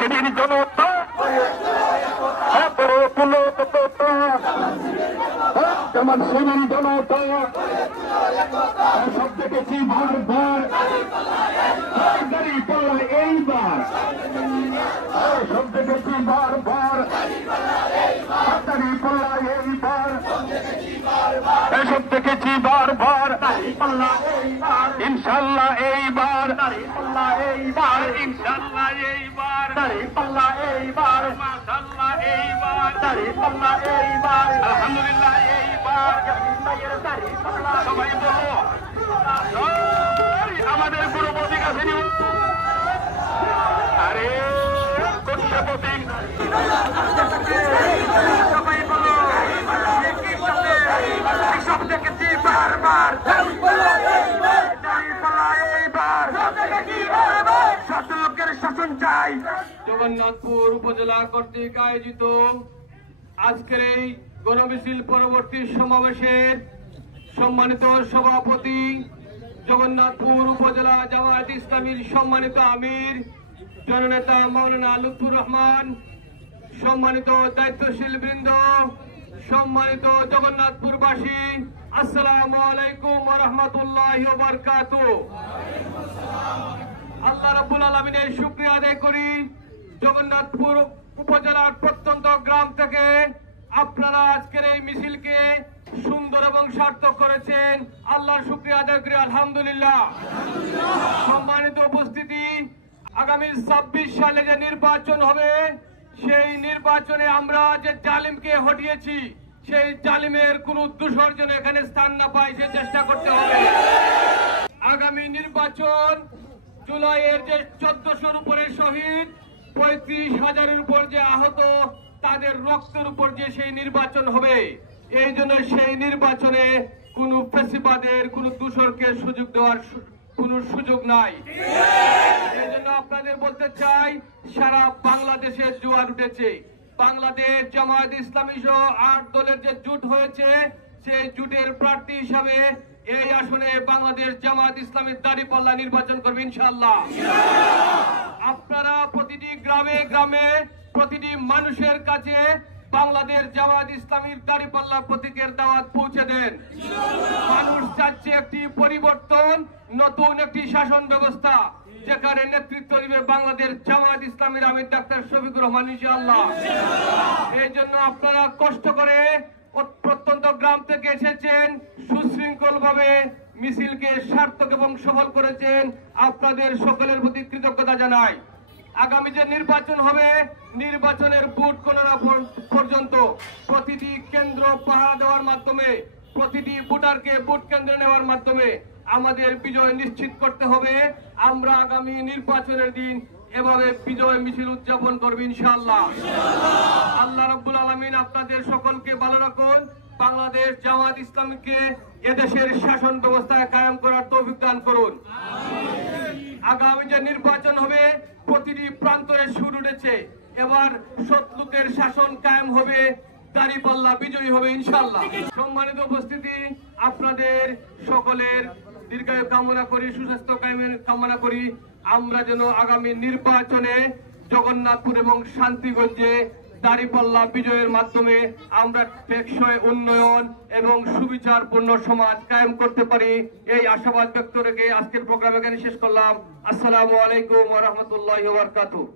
শিবির জনতা জামাত শিবির জনতা সব দেখেছি বারবার দাঁড়িপাল্লা এইবার সব দেখেছি বারবার দাঁড়িপাল্লা এইবার এসব দেখেছি বারবার ইনশাল্লাহ এইবার ইনশাল্লাহ এইবার দাঁড়িপাল্লা এইবার মাশাআল্লাহ এইবার দাঁড়িপাল্লা এইবার আলহামদুলিল্লাহ এইবার সবাই বলো আমাদের পুরো প্রতীক আছে আরে কোথা প্রতীক সবাই বলো সব দেখেছি বারবার লোকের শাসন চাই। জগন্নাথপুর উপজেলা কর্তৃক আয়োজিত আজকের এই গণমিছিল পরবর্তী সমাবেশের সম্মানিত সভাপতি জগন্নাথপুর উপজেলা জামায়াত ইসলামীর সম্মানিত আমির জননেতা মাওলানা লুৎফুর রহমান, সম্মানিত দায়িত্বশীল বৃন্দ, সম্মানিত জগন্নাথপুরবাসী, আসসালামু আলাইকুম ওয়া রাহমাতুল্লাহি ওয়া বারাকাতুহু। আল্লাহ রাব্বুল আলামিনের শুকরিয়া আদায় করি, জগন্নাথপুর উপজেলার প্রত্যন্ত গ্রাম থেকে আপনারা আজকের এই মিছিলকে সুন্দর এবং সার্থক করেছেন। আল্লাহর শুকরিয়া আদায় করি, আলহামদুলিল্লাহ। সম্মানিত উপস্থিতি, আগামী 26 সালে যে নির্বাচন হবে সেই নির্বাচনে আমরা যে জালিমকে হটিয়েছি সেই জালিমের কোন দূষর যেন এখানে স্থান না পায় সে চেষ্টা করতে হবে। আগামী নির্বাচন জুলাইয়ের যে 1400-র উপরে শহীদ, 35,000-এর উপর যে আহত, তাদের রক্তের উপর যে সেই নির্বাচন হবে, এই জন্য সেই নির্বাচনে কোন ফ্যাসিবাদের কোন দূষরকে সুযোগ দেওয়ার কোন সুযোগ নাই। এই জন্য আপনাদের বলতে চাই, সারা বাংলাদেশে জোয়ার উঠেছে। বাংলাদেশ জামায়াত ইসলামী সহ 8 দলের যে জোট হয়েছে সেই জোটের প্রার্থী হিসাবে এই আসনে বাংলাদেশ জামায়াত ইসলামীর দাঁড়িপাল্লা নির্বাচন করবে ইনশাআল্লাহ। আপনারা প্রতিটি গ্রামে গ্রামে প্রতিটি মানুষের কাছে বাংলাদেশ জামায়াত ইসলামীর দাঁড়িপাল্লা প্রতীকের দাওয়াত পৌঁছে দেন। মানুষ চাচ্ছে একটি পরিবর্তন, নতুন একটি শাসন ব্যবস্থা যেখানে নেতৃত্ব দিবে বাংলাদেশ জামায়াত ইসলামীর আমির ডাক্তার শফিকুর রহমান ইনশাআল্লাহ। এই জন্য আপনারা কষ্ট করে প্রত্যন্ত গ্রাম থেকে এসেছেন, সুশৃঙ্খল ভাবে মিছিলকে সার্থক এবং সফল করেছেন, আপনাদের সকলের প্রতি কৃতজ্ঞতা জানাই। আগামী যে নির্বাচন হবে, নির্বাচনের ভোট গণনা পর্যন্ত প্রতিটি কেন্দ্র পাহারা দেওয়ার মাধ্যমে, প্রতিটি ভোটারকে ভোট কেন্দ্রে নেওয়ার মাধ্যমে আমাদের বিজয় নিশ্চিত করতে হবে। আমরা আগামী নির্বাচনের দিন এভাবে বিজয় মিছিল উদযাপন করব ইনশাআল্লাহ। আল্লাহ রাব্বুল আলামিন আপনাদের সকলকে ভালো রাখুন। বাংলাদেশ জামায়াত ইসলামীকে এদেশের শাসন ব্যবস্থায় কায়েম করার তৌফিক দান করুন। আগামী যে নির্বাচন হবে প্রতিটি প্রান্তরে সুর উঠেছে, এবার শত্রুদের শাসন কায়েম হবে, দাঁড়িপাল্লা বিজয়ী হবে ইনশাআল্লাহ। সম্মানিত উপস্থিতি, আপনাদের সকলের দীর্ঘায়ু কামনা করি, সুস্বাস্থ্য কামনা করি। আমরা যেন আগামী নির্বাচনে জগন্নাথপুর এবং শান্তিগঞ্জে দাঁড়িপাল্লা বিজয়ের মাধ্যমে আমরা টেকসই উন্নয়ন এবং সুবিচারপূর্ণ সমাজ কায়েম করতে পারি, এই আশাবাদ ব্যক্ত রেখে আজকের প্রোগ্রাম এখানে শেষ করলাম। আসসালামু আলাইকুম ওয়া রাহমাতুল্লাহি ওয়া বারাকাতুহু।